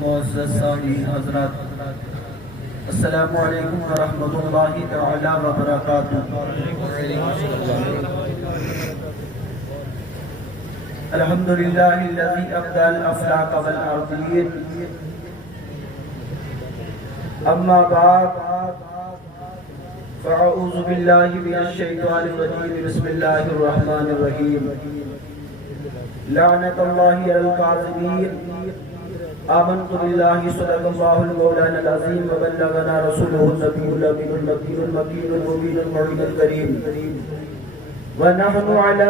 معزز سامعین حضرات، السلام علیکم ورحمۃ اللہ تعالی وبرکاتہ۔ الحمدللہ الذی ابدع الافلاک والارضین، اما بعد فاعوذ باللہ من الشیطان الرجیم، بسم اللہ الرحمن الرحیم۔ لعنت اللہ علی الکاذبین، آمنت باللہ صدق اللہ المولانا العظیم وبلغنا رسولہ النبی الامین المکین المکین المبین المعین الکریم، ونحن علی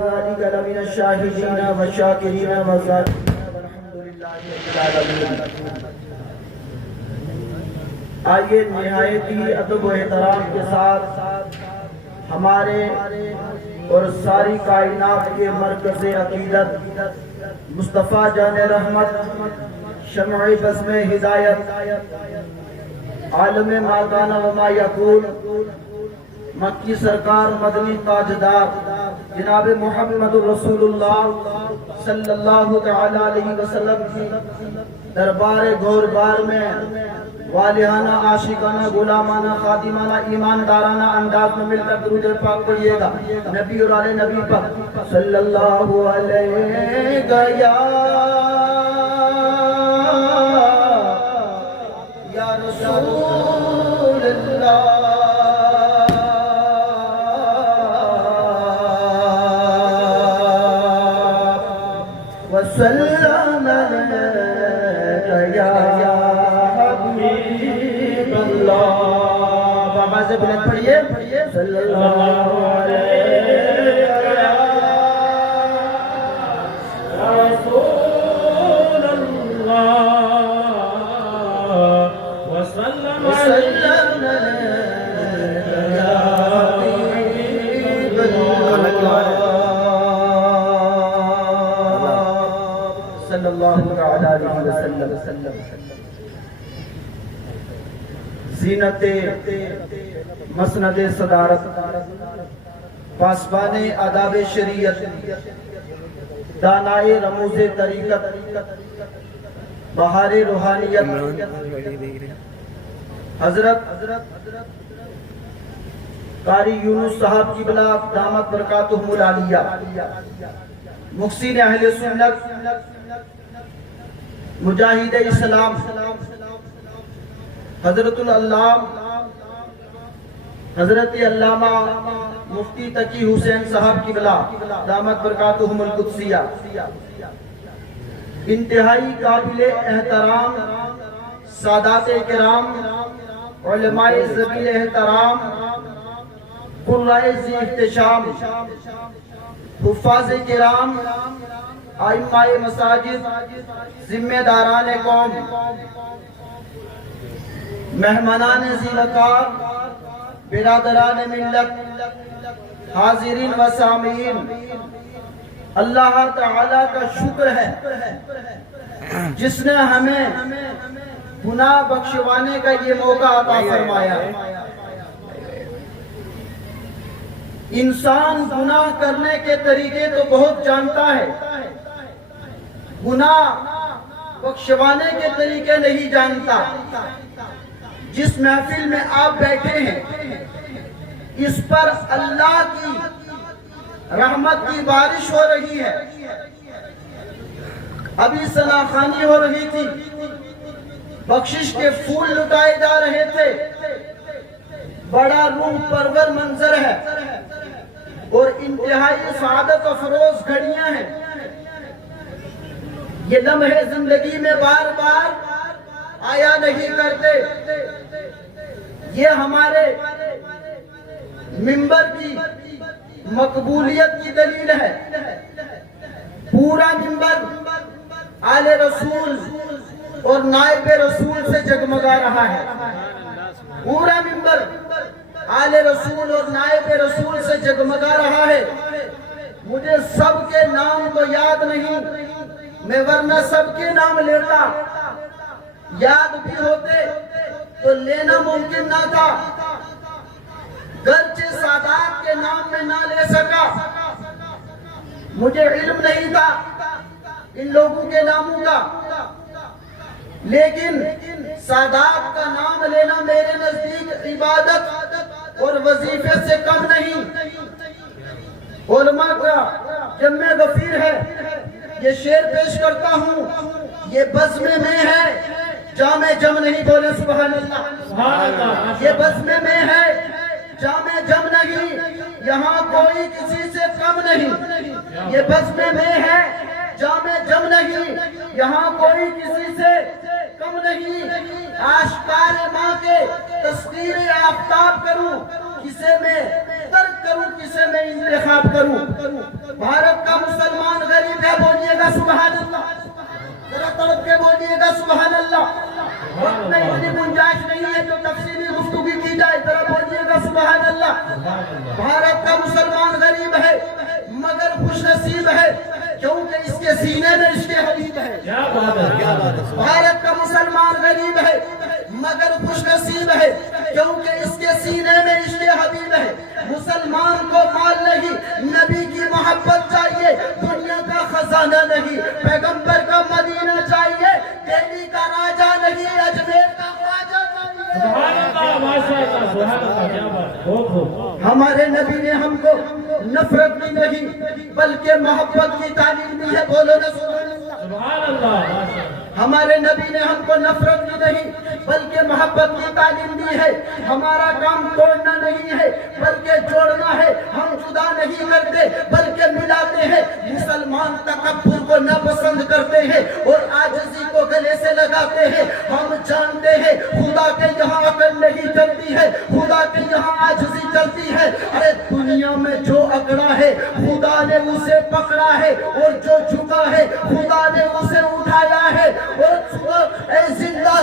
ذلک لمن الشاہدین والشاکرین والذاکرین والحمدللہ رب العالمین۔ آئیے نہایت ہی ادب و احترام کے ساتھ ہمارے اور ساری کائنات کے مرکز عقیدت مصطفیٰ جان رحمت، شمع بزم ہدایت، عالم ما کان و ما یکون، مکی سرکار مدنی تاجدار جناب محمد رسول اللہ صلی اللہ تعالی علیہ وسلم کی دربار گوربار میں والہانہ، عاشقانہ، غلامانہ، خادمانہ، ایماندارانہ انداز میں مل کر درود پاک پڑھیے گا۔ نبی اور آل نبی پر صلی اللہ علیہ یا رسول اللہ وسلم علیہ یا بابا سے بلند پڑھیے، صلی اللہ علیہ رسول اللہ وسلم علیہ یا حبیب اللہ صلی اللہ علیہ وسلم۔ زینت مسند صدارت، پاسبان آداب شریعت، دانائے رموز طریقت، بہار روحانیت، حضرت قاری یونس صاحب کی بلا دامت برکاتہم العالیہ، محسن اہل سنت، مجاہد اسلام، حضرت العلام حضرت علامہ مفتی تقی حسین صاحب کی بلا دامت برکاتہم القدسیہ، انتہائی قابل احترام سادات کرام، علماء ذوی احترام، قرائے ذی احتشام، حفاظ کرام، ائمہ مساجد، ذمہ داران قوم، مہمانان ذی وقار، برادران ملت، حاضرین و سامعین، اللہ تعالیٰ کا شکر ہے جس نے ہمیں گناہ بخشوانے کا یہ موقع عطا فرمایا۔ انسان گناہ کرنے کے طریقے تو بہت جانتا ہے، گناہ بخشوانے کے طریقے نہیں جانتا۔ جس محفل میں آپ بیٹھے ہیں اس پر اللہ کی رحمت کی بارش ہو رہی ہے، ابھی ثناخوانی ہو رہی تھی، بخشش کے پھول لٹائے جا رہے تھے، بڑا روح پرور منظر ہے اور انتہائی سعادت افروز گھڑیاں ہیں۔ یہ لمحے زندگی میں بار بار آیا نہیں کرتے، یہ ہمارے منبر کی مقبولیت کی دلیل ہے۔ پورا منبر آل رسول اور نائب رسول سے جگمگا رہا ہے، پورا منبر آل رسول اور نائب رسول سے جگمگا رہا ہے۔ مجھے سب کے نام تو یاد نہیں، میں ورنہ سب کے نام لیتا، یاد بھی ہوتے تو لینا ممکن نہ تھا، گرچہ سادات کے نام میں نہ لے سکا، مجھے علم نہیں تھا ان لوگوں کے ناموں کا، لیکن سادات کا نام لینا میرے نزدیک عبادت اور وظیفے سے کم نہیں۔ علماء کا جمع غفیر ہے، یہ شعر پیش کرتا ہوں، یہ بزم میں ہے، جامع جم نہیں، بولے سبحان اللہ۔ یہ بزم میں ہے، جامع جم نہیں، یہاں کوئی کسی سے کم نہیں۔ یہ بزم میں ہے، جامع جم نہیں، یہاں کوئی کسی سے کم نہیں۔ آشکار ماں کے تسخیر آفتاب کروں، کسے میں ترک کروں، کسے میں انتخاب کروں۔ بھارت کا مسلمان غریب ہے، بولیے گا سبحان اللہ، ذرا تڑپ کے بولیے گا سبحان اللہ۔ وقت میں اتنی گنجائش نہیں ہے جو تفصیلی گفتگو کی جائے، ذرا بولیے گا سبحان اللہ۔ بھارت کا مسلمان غریب ہے مگر خوش نصیب ہے، کیونکہ اس کے سینے میں عشق حبیب ہے۔ بھارت کا مسلمان غریب ہے مگر خوش نصیب ہے، کیونکہ اس کے سینے میں عشق حبیب ہے۔ مسلمان کو مال نہیں، نبی کی محبت چاہیے، دنیا کا خزانہ نہیں، پیغمبر کا مدینہ چاہیے، دہلی کا راجہ نہیں، اجمیر کا خواجہ چاہیے۔ ہمارے نبی نے ہم کو نفرت بھی نہیں بلکہ محبت کی تعلیم دی ہے، بولو نا سبحان اللہ۔ ہمارے نبی نے ہم کو نفرت بھی نہیں بلکہ محبت کی تعلیم دی ہے۔ ہمارا کام توڑنا نہیں ہے بلکہ جوڑنا ہے، ہم جدا نہیں کرتے بلکہ ملاتے ہیں۔ مسلمان تکبر کو ناپسند کرتے ہیں اور عاجزی کو گلے سے لگاتے ہیں۔ ہم جانتے ہیں خدا کے یہاں عقل نہیں چلتی ہے، خدا کے یہاں عاجزی چلتی ہے۔ ارے دنیا میں جو اکڑا ہے خدا نے اسے پکڑا ہے، اور جو جھکا ہے خدا نے اسے اٹھایا ہے۔ اور اے زندہ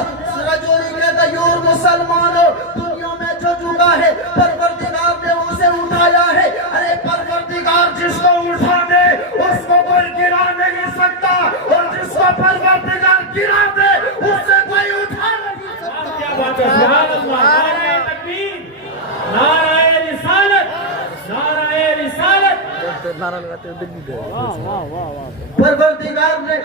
رجوری کے غیور مسلمانوں، دنیا میں جو جھکا ہے پروردگار نے اسے اٹھایا ہے۔ ارے پروردگار جس کو اٹھا دے اس کو کوئی گرا نہیں سکتا، اور جس کو پروردگار گرا دے اس سے کوئی اٹھا نہیں سکتا۔ کیا بات ہے، سبحان اللہ۔ نعرہ تکبیر، نعرہ رسالت، نعرہ رسالت۔ پروردگار نے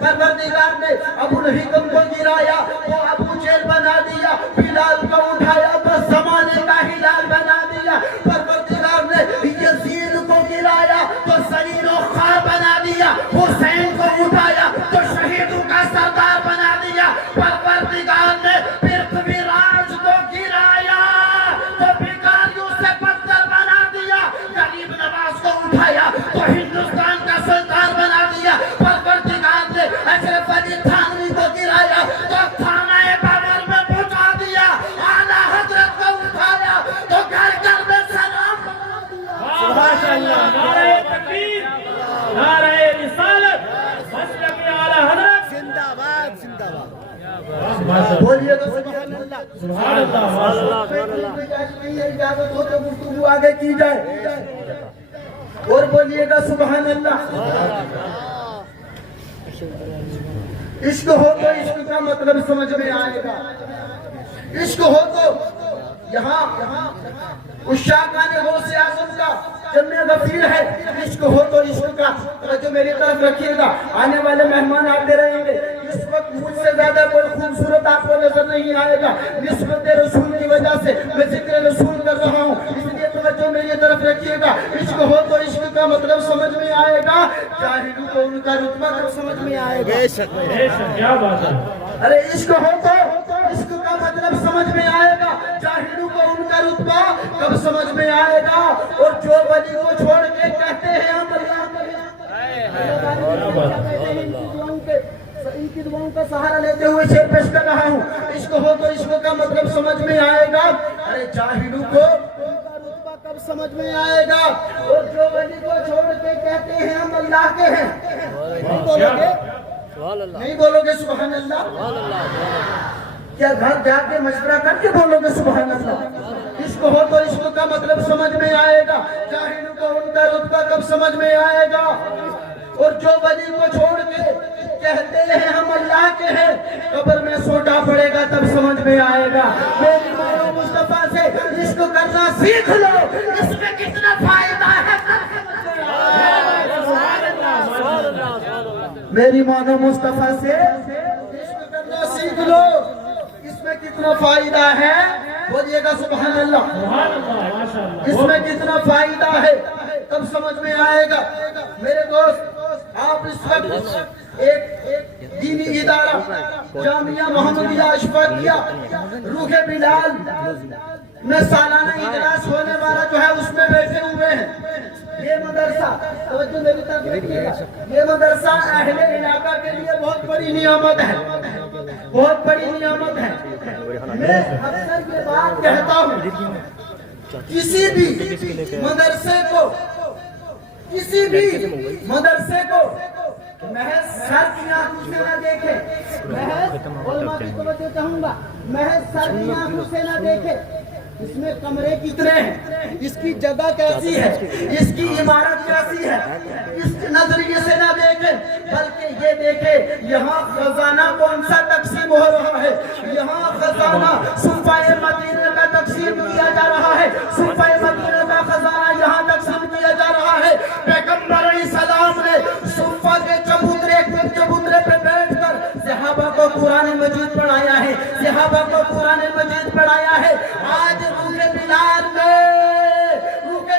پروردگار نے ابو الحکم کو گرایا تو ابو جہل بنا دیا، بلال کو اٹھایا تو زمانے کا ہلال بنا دیا۔ پروردگار نے یزید کو گرایا تو زلیل و خوار بنا دیا، حسین کو اٹھایا تو شہیدوں کا سردار بنا دیا۔ پروردگار نے پرتھویراج کو گرایا تو بھکاریوں سے بدتر بنا دیا، غریب نواز کو اٹھایا تو ہندوستان کا سلطان بنا دیا۔ پروردگار نے اشرف علی تھانوی کو گرایا تو تھانہ بابر میں پہنچا دیا، اعلیٰ حضرت کو اٹھایا تو گھر گھر میں سلام بنا دیا۔ سبحان اللہ۔ نعرہ تکبیر، نعرہ رسالت، مسلک اعلیٰ حضرت زندہ باد، زندہ باد۔ بولیے تو سبحان اللہ، سبحان اللہ۔ اجازت ہو تو گفتگو آگے کی جائے اور بولیے گا سبحان اللہ۔ عشق ہو تو عشق کا مطلب سمجھ میں آئے گا، عشق ہو تو یہاں عشاقان غوث اعظم کا جمع غفیر ہے۔ عشق ہو تو عشق کا، جو میری طرف رکھیے گا، آنے والے مہمان آتے رہیں گے۔ اس وقت مجھ سے زیادہ کوئی خوبصورت آپ کو نظر نہیں آئے گا، نسبت رسول کی وجہ سے میں ذکر رسول کر رہا ہوں، اس لیے توجہ میری طرف رکھیے گا۔ عشق ہو تو عشق کا مطلب سمجھ میں آئے گا، جاہلوں کو ان کا رتبہ کب سمجھ میں آئے گا؟ بے شک، کیا بات ہے۔ ارے عشق ہو تو عشق کا مطلب سمجھ میں آئے گا، جاہلوں کو ان کا رتبہ کب سمجھ میں آئے گا۔ اور جو ولی کو چھوڑ کے کہتے ہیں ہم اللہ ان کی دعاؤں کا سہارا لیتے ہوئے شعر پیش کر رہا ہوں۔ عشق ہو تو عشق کا مطلب سمجھ میں آئے گا، ارے جاہلوں کو ان کا رتبہ کب سمجھ میں آئے گا۔ اور جو ولی کو چھوڑ کے کہتے ہیں ہم اللہ کے ہیں، نہیں بولو گے؟ نہیں بولو گے سبحان اللہ؟ کیا گھر جا کے مشورہ کر کے بولو گے سبحان اللہ؟ عشق ہو تو عشق کا مطلب سمجھ میں آئے گا، جاہلوں کو ان کا رتبہ کب سمجھ میں آئے گا۔ اور جو ولی کو چھوڑ کے کہتے ہیں ہم اللہ کے ہیں، قبر میں سوٹا پڑے گا تب سمجھ میں آئے گا۔ میری مانو مصطفیٰ سے عشق کرنا سیکھ لو، اس میں کتنا فائدہ ہے۔ میری مانو مصطفیٰ سے عشق کرنا سیکھ لو. اس میں کتنا فائدہ ہے بولیے گا سبحان اللہ. اس میں کتنا فائدہ ہے تب سمجھ میں آئے گا. میرے دوست آپ اس وقت ایک دینی ادارہ جامعہ محمدیہ اشفاقیہ روح بلال میں سالانہ اجلاس ہونے والا جو ہے اس میں بیٹھے ہوئے ہیں. یہ مدرسہ توجہ میری طرف دیکھیے گا. یہ مدرسہ اہل علاقہ کے لیے بہت بڑی نعمت ہے, بہت بڑی نعمت ہے. میں اکثر یہ بات کہتا ہوں کسی بھی مدرسے کو محض سر کی آنکھوں سے نہ دیکھے, محض علماء کی توجہ چاہوں گا, محض سر کی آنکھوں سے نہ دیکھے اس میں کمرے کتنے ہیں, اس کی جگہ کیسی ہے, اس کی عمارت کیسی ہے, اس نظریے سے نہ دیکھے بلکہ یہ دیکھے یہاں خزانہ کون سا تقسیم ہو رہا ہے. یہاں خزانہ صفحہ مدینہ کا تقسیم کیا جا رہا ہے. صفحہ مدینہ کا خزانہ یہاں تقسیم کیا جا رہا ہے. پیغمبر علیہ السلام نے صفحہ کے چبوترے پہ بیٹھ کر صحابہ کو قرآن مجید پڑھایا ہے, صحابہ کو قرآن مجید پڑھایا ہے. آج روح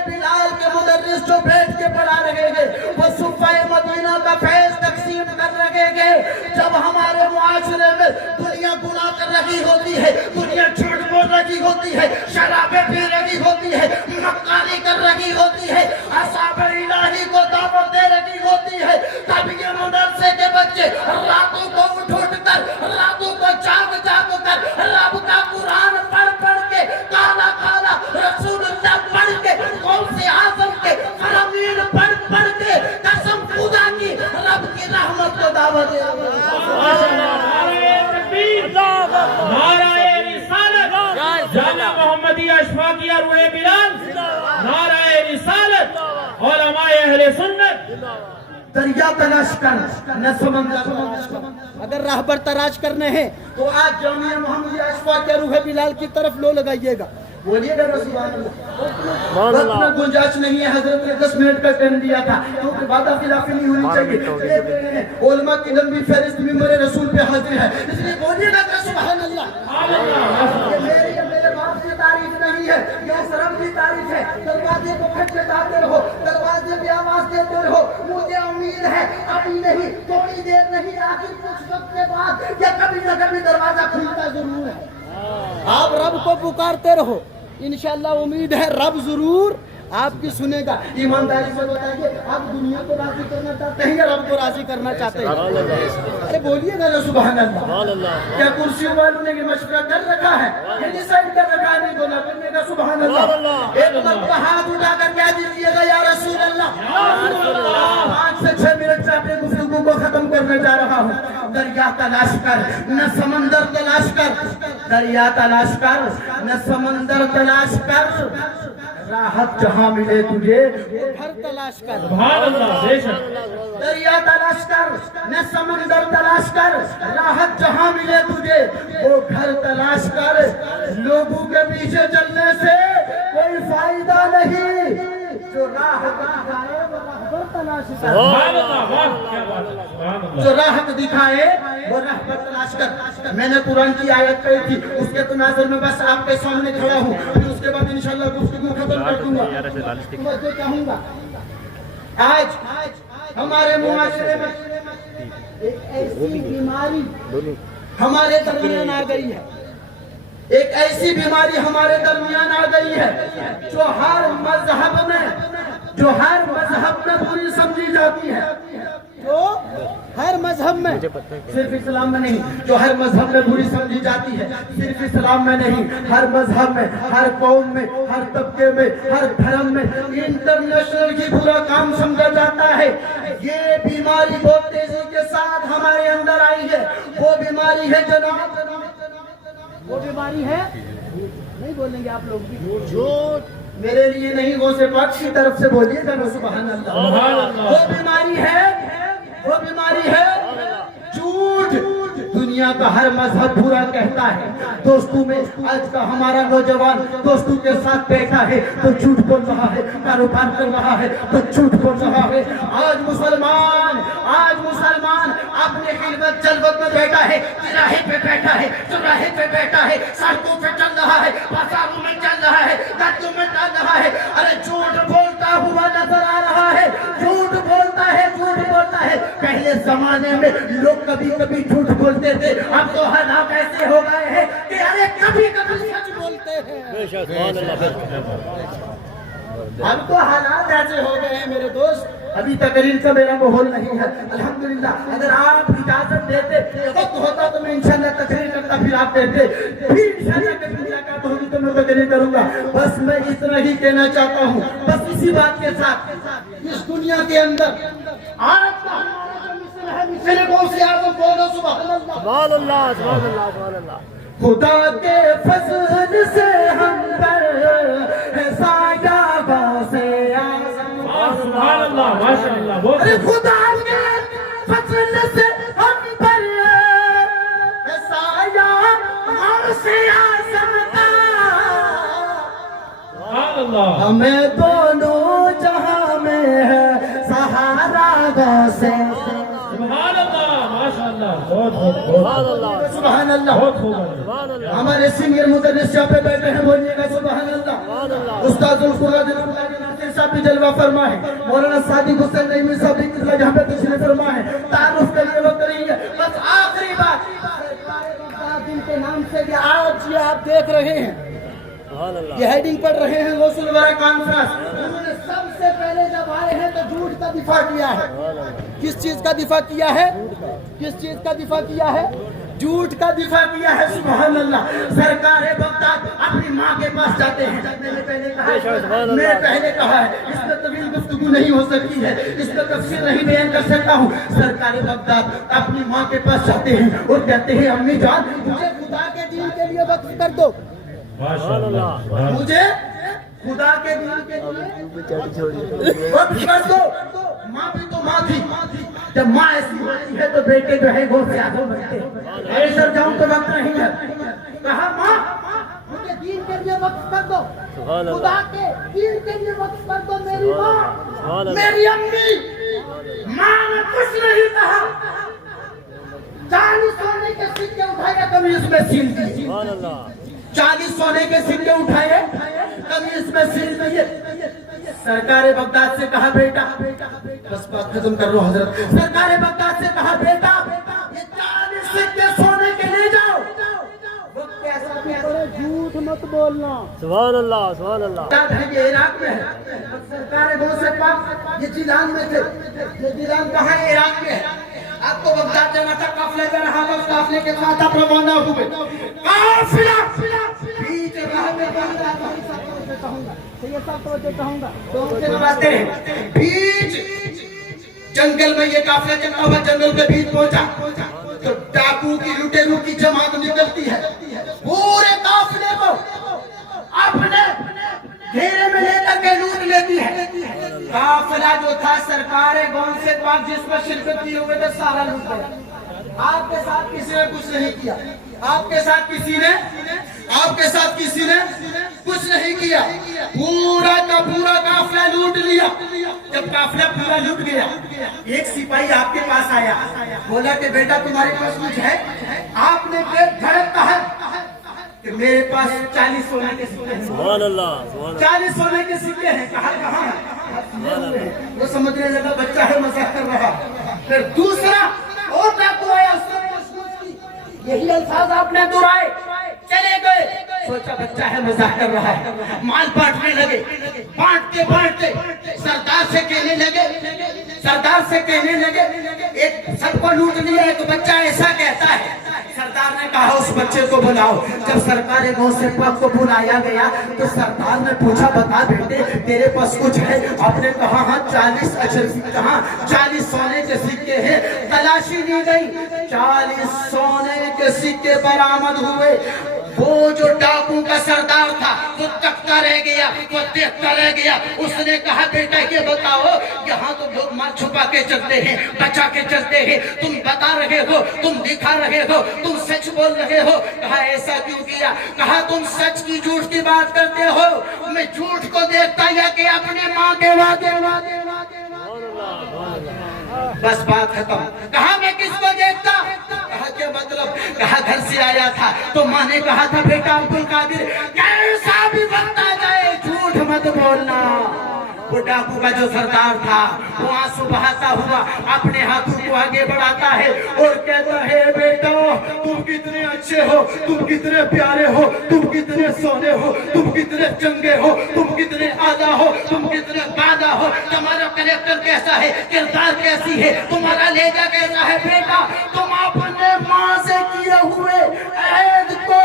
بلال کے مدرس جو بیٹھ کے پڑھا رہے ہیں وہ صفحہ مدینہ کا فیض تقسیم کر رہے ہیں. جب ہمارے معاشرے میں دنیا گناہ کر رہی ہوتی ہے, دنیا جھوٹ بول رہی ہوتی ہے, شرابیں پی رہی ہوتی ہے, مکاری کر رہی ہوتی ہے, اصحاب الہی کو دعوت دے رہی ہوتی ہے, تب یہ مدرسے کے بچے راتوں کو اٹھ کر, راتوں کو جاگ کر رب کا قرآن پڑھ کے, کالا کالا رسول اللہ پڑھ کے, قوم سے اعظم کے فرامین پڑھ کے قسم خدا کی رب کی رحمت کو دعوت دے رہے ہیں. نعرہ رسالت جامعہ محمدیہ اشفاقیہ روح بلال, نعرہ رسالت علماء اہل سنت. دریا تلاش کر نہ سمندر. اگر راہبر تلاش کرنے ہیں تو آج جامعہ محمدیہ اشفاقیہ روح بلال کی طرف لو لگائیے گا. بولیے گا سبحان اللہ. وقت میں گنجائش نہیں ہے, حضرت نے 10 منٹ کا ٹائم دیا تھا کیونکہ وعدہ خلافی نہیں ہونی چاہیے. علماء کی لمبی فہرست ممبر رسول پہ حاضر ہے, اس لیے بولیے گا سبحان اللہ. یہ میرے باپ کی تعریف نہیں ہے, یہ سرم کی تعریف ہے. دروازے کو کھٹکھٹاتے رہو, دروازے پہ آواز دیتے رہو. مجھے امید ہے ابھی نہیں, تھوڑی دیر نہیں, آخر کچھ وقت کے بعد یا کبھی نہ کبھی دروازہ کھلتا ضرور ہے. آپ رب کو پکارتے رہو, انشاءاللہ امید ہے رب ضرور آپ کی سنے گا. ایمانداری سے بتائیے آپ دنیا کو راضی کرنا چاہتے ہیں یا رب کو راضی کرنا چاہتے ہیں؟ ارے بولیے گا نا سبحان اللہ. کیا کرسیوں والوں نے یہ مشورہ کر رکھا ہے, یہ ڈیسائیڈ کر رکھا ہے؟ نہیں بولا, بولیے گا سبحان اللہ. ایک مرتبہ ہاتھ اٹھا کر کہہ دیجیے گا یا رسول اللہ. 5 سے 6 منٹ سے اپنے گفتگو کو ختم کرنے جا رہا ہوں. دریا تلاش کر نہ سمندر تلاش کر, دریا تلاش کر نہ سمندر تلاش کر, راحت جہاں ملے تجھے وہ گھر تلاش کر. دریا تلاش کر نہ سمندر تلاش کر, راحت جہاں ملے تجھے وہ گھر تلاش کر. لوگوں کے پیچھے چلنے سے کوئی فائدہ نہیں, جو راحت دکھائے وہ رہبر تلاش کر. جو راحت دکھائے وہ رہبر تلاش کر. میں نے قرآن کی آیت کہی تھی, اس کے تناظر میں بس آپ کے سامنے کھڑا ہوں, پھر اس کے بعد انشاءاللہ گفتگو ختم کر دوں گا. توجہ چاہوں گا, آج ہمارے معاشرے میں ایک ایسی بیماری ہمارے درمیان آ گئی ہے, ایک ایسی بیماری ہمارے درمیان آ گئی ہے جو ہر مذہب میں بری سمجھی جاتی ہے. جو ہر مذہب میں, صرف اسلام میں نہیں, جو ہر مذہب میں بری سمجھی جاتی ہے, صرف اسلام میں نہیں, ہر مذہب میں, ہر قوم میں, ہر طبقے میں, ہر دھرم میں انٹرنیشنل کی برا کام سمجھا جاتا ہے. یہ بیماری بہت تیزی کے ساتھ ہمارے اندر آئی ہے. وہ بیماری ہے جناب, وہ بیماری ہے, نہیں بولیں گے آپ لوگ بھی, جھوٹ میرے لیے نہیں, وہ سے پاک کی طرف سے بولیے گا سبحان اللہ. وہ بیماری ہے جھوٹ. دنیا دنیا کا ہر مذہب برا کہتا ہے. دوستوں میں آج کا ہمارا نوجوان دوستوں کے ساتھ بیٹھا ہے تو جھوٹ بول رہا ہے, کاروبار کر رہا ہے تو جھوٹ بول رہا ہے. آج مسلمان اپنے خلوت جلوت میں بیٹھا ہے, چراہے پہ بیٹھا ہے, چوراہے پہ بیٹھا ہے, سڑکوں پہ چل رہا ہے, بازاروں میں چل رہا ہے, گلیوں میں چل رہا ہے. ارے جھوٹ بولتا ہوا نظر آ رہا ہے, جھوٹ بولتا ہے, جھوٹ بولتا ہے. پہلے زمانے میں لوگ کبھی کبھی جھوٹ بولتے تھے, اب تو حالات ایسے ہو گئے ہیں کہ ارے کبھی کبھی سچ بولتے ہیں. اب تو حالات ایسے ہو گئے ہیں میرے دوست. ابھی تقریر کا میرا ماحول نہیں ہے الحمدللہ. اگر آپ اجازت دیتے, وقت ہوتا تو میں انشاءاللہ تقریر کرتا, پھر آپ دیتے, پھر انشاءاللہ کبھی ملاقات ہوگی تو میں تقریر کروں گا. بس میں اتنا ہی کہنا چاہتا ہوں, بس اسی بات کے ساتھ اس دنیا کے اندر آج کا ہمارا جو مصر ہے, مصر غوث اعظم بولو سبحان اللہ, سبحان اللہ, سبحان اللہ, سبحان اللہ. خدا کے فضل سے ہم پر ہے سایہ غوث اعظم. سبحان اللہ, ماشاء اللہ. ارے خدا کے فضل سے ہم پر ہے سایہ غوث اعظم کا. سبحان اللہ. ہمیں دونوں جہاں میں ہے سہارا غوث اعظم. سبحان اللہ, ماشاء اللہ. بہت بہت سبحان اللہ. بہت خوب. ہمارے سینئر مدرس یہاں پہ بیٹھے ہیں, بولیے گا سبحان اللہ. استاد القرآن جناب ناصر صاحب بھی جلوہ فرما ہے, مولانا صادق حسین نعیمی صاحب بھی جہاں پہ تشریف فرما ہے. تعارف کے لیے وقت نہیں ہے, بس آخری بات ان کے نام سے کہ آج یہ آپ دیکھ رہے ہیں, یہ ہیڈنگ پڑھ رہے ہیں غوث الورا کانفرنس. انہوں نے سب سے پہلے جب آئے ہیں تو جھوٹ کا دفاع کیا ہے. کس چیز کا دفاع کیا ہے؟ کس چیز کا دفاع کیا ہے؟ جھوٹ کا دفاع کیا ہے. سبحان اللہ. سرکار بغداد اپنی ماں کے پاس جاتے ہیں. میں نے پہلے کہا ہے اس میں طویل گفتگو نہیں ہو سکتی ہے, اس میں تفصیل نہیں بیان کر سکتا ہوں. سرکار بغداد اپنی ماں کے پاس جاتے ہیں اور کہتے ہیں امی جان مجھے خدا کے دین کے لیے وقف کر دو, مجھے خدا کے دین کے لیے وقف کر دو. ماں بھی تو ماں تھی, جب ماں ایسی ہوتی ہے تو بیٹے جو ہے غوث اعظم بنتے ہیں. ایسا جاؤں تو وقت نہیں ہے. کہا ماں مجھے دین کے لیے وقف کر دو, خدا کے دین کے لیے وقف کر دو. میری ماں, میری امی, ماں نے کچھ نہیں کہا. 40 سونے کے سکے اٹھائے کبھی اس میں سیل دی. 40 سونے کے سکے اٹھائے کبھی اس میں سیل نہیں. سرکار بغداد سے کہا بیٹا, بس بات ختم کر لو حضرت. سرکار بغداد سے کہا بیٹا یہ 40 سکے سونے کے لے جاؤ. وقت کیسا ہے, جھوٹ مت بولنا. سبحان اللہ, سبحان اللہ. یہ عراق میں ہے. سرکار غوث پاک یہ جیلان میں تھے. یہ جیلان کہاں ہے؟ عراق میں ہے. آپ کو بغداد جانا تھا, قافلے میں رہا, اس قافلے کے ساتھ آپ روانہ ہوئے. قافلہ بیچ راہ میں بند رہا تھا. سید صاحب توجہ کہوں گا تو ان سے نوازتے ہیں. بیچ جنگل میں یہ قافلہ چلتا ہوا جنگل کے بیچ پہنچا تو ڈاکو کی لٹیروں کی جماعت نکلتی ہے. پورے قافلے کو اپنے گھیرے میں لے کر کے لوٹ لیتی ہے. قافلہ جو تھا سرکار غوث پاک جس پر شرکت کیے ہوئے تھے سارا لوٹ گیا. آپ کے ساتھ کسی نے کچھ نہیں کیا. آپ کے ساتھ کسی نے کچھ نہیں کیا. پورا کا پورا قافلہ لوٹ لیا. جب قافلہ پورا لوٹ گیا, ایک سپاہی آپ کے پاس آیا, بولا کہ بیٹا تمہارے پاس کچھ ہے؟ آپ نے دھڑک کہا کہ میرے پاس 40 سونے کے سکے ہیں. سبحان اللہ. 40 سونے کے سکے ہیں. کہاں ہے؟ وہ سمجھنے لگا بچہ ہے, مزاق کر رہا. پھر دوسرا اور ڈاکو آیا, اس نے پوچھ کی, یہی الفاظ آپ نے دہرائے, چلے گئے. سوچا بچہ ہے, مزاق کر رہا ہے. مال بانٹنے لگے. بانٹتے سردار سے کہنے لگے ایک سب کو لوٹ لیا, ایک بچہ ایسا کہتا ہے. سردار نے کہا اس بچے کو بلاؤ. جب سرکار غوث پاک کو بلایا گیا تو سردار نے پوچھا بتا بیٹے تیرے پاس کچھ ہے؟ آپ نے کہا ہاں 40 سونے کے سکے ہیں. تلاشی لی گئی, 40 سونے کے سکے برآمد ہوئے. وہ جو ڈاکو کا سردار تھا وہ تکتا رہ گیا، وہ دیکھتا رہ گیا. اس نے کہا بیٹا یہ بتاؤ یہاں تو لوگ مال چھپا کے چلتے ہیں، بچا کے چلتے ہیں، تم بتا رہے ہو، تم دکھا رہے ہو، تم سچ بول رہے ہو. کہا ایسا کیوں کیا؟ کہا تم سچ کی جھوٹ کی بات کرتے ہو، میں جھوٹ کو دیکھتا یا کہ اپنے ماں کے وعدے. بس بات ختم. کہا میں کس کو دیکھتا؟ کہا کیا مطلب؟ کہا گھر سے آیا تھا تو ماں نے کہا تھا بیٹا عبدالقادر کیسا بھی وقت آ جائے جھوٹ مت بولنا. وہ ڈاکو کا جو سردار تھا وہ آنسو بہاتا ہوا اپنے ہاتھوں کو آگے بڑھاتا ہے اور کہتا ہے بیٹا تم کتنے اچھے ہو، تم کتنے پیارے ہو، تم کتنے سونے ہو، تم کتنے چنگے ہو، تم کتنے اعلیٰ ہو، تم کتنے بالا ہو. تمہارا کریکٹر کیسا ہے، کردار کیسی ہے، تمہارا لہجہ کیسا ہے. بیٹا تم اپنے ماں سے کیے ہوئے عہد کو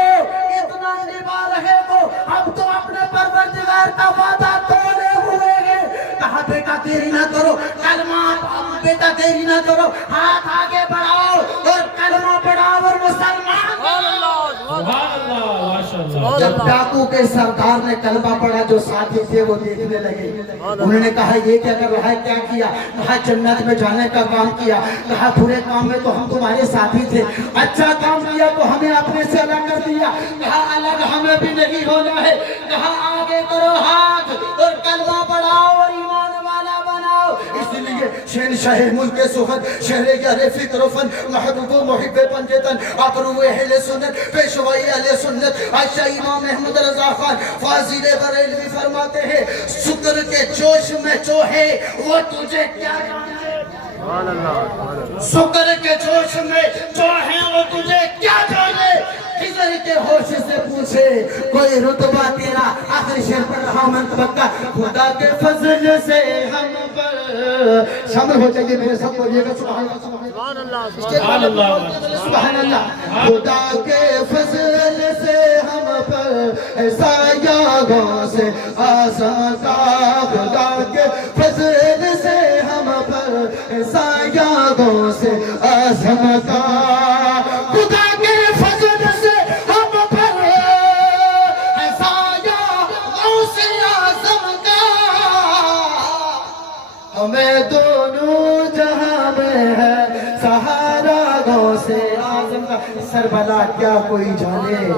اتنا نبھا رہے ہو، اب تم اپنے پروردگار کا وعدہ توڑے ہوئے ہیں. کہا بیٹا دیری نہ کرو، کلمہ بیٹا دیری نہ کرو، ہاتھ آگے بڑھاؤ اور کلمہ پڑھاؤ اور مسلمان. جب ڈاکو کے سردار نے کلمہ پڑھا جو ساتھی تھے وہ دیکھنے لگے. انہوں نے کہا یہ کیا کر رہا ہے، کیا کیا؟ کہا جنت میں جانے کا کام کیا. کہا برے کام میں تو ہم تمہارے ساتھی تھے، اچھا کام کیا تو ہمیں اپنے سے الگ کر دیا. کہا الگ ہمیں بھی نہیں ہونا ہے. کہا آگے کرو ہاتھ اور کلمہ پڑھاؤ اور ایمان والا بناؤ. اس لیے شہنشاہ ملک سخن، شہر یار فکر و فن، محبوب و محب پنجتن، اقرو اہل سنت، پیشوائی اہل سنت عائشہ امام احمد رضا خان فاضل بریلوی فرماتے ہیں شکر کے جوش میں جو ہے وہ تجھے کیا جانے. شکر کے جوش میں جو ہے وہ تجھے کیا جانے. خضر کے ہوش سے پوچھے کوئی رتبہ تیرا، آخر شعر پڑھ رہا منطبہ کا. خدا کے فضل سے ہم پر شامل ہو جائیے میرے ساتھ بولیے گا سبحان اللہ سبحان اللہ سبحان اللہ. خدا کے فضل سے ہم پر ایسا یاغوں سے آسان کا. خدا کے فضل سے ہم پر ایسا یاغوں سے آسان کا. خدا کے فضل سے ہم پر ایسا یاغوں سے آسان کا. ہمیں دونوں جہاں میں ہے سہارا گاؤں سے آزم کا. سربلا کیا کوئی جانے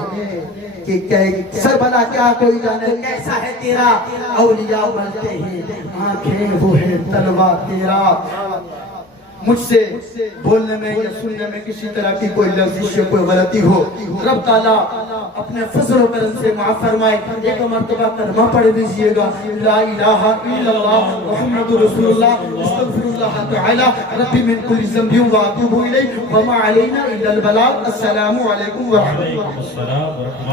کہ سربلا کیا کوئی جانے کیسا ہے تیرا اولیاء ملتے ہیں آنکھیں وہ ہے تلوہ تیرا. مجھ سے بولنے میں یا سننے میں کسی طرح کی کوئی لفظ یا کوئی غلطی ہو رب تعالیٰ اپنے فضل و کرم سے معاف فرمائے. ایک مرتبہ کلمہ پڑھ دیجئے گا لا الہ الا اللہ محمد رسول اللہ استغفر اللہ تعالی ربی من کل ذنب و اتوب الیہ وما علینا الا البلاغ. السلام علیکم ورحمۃ اللہ.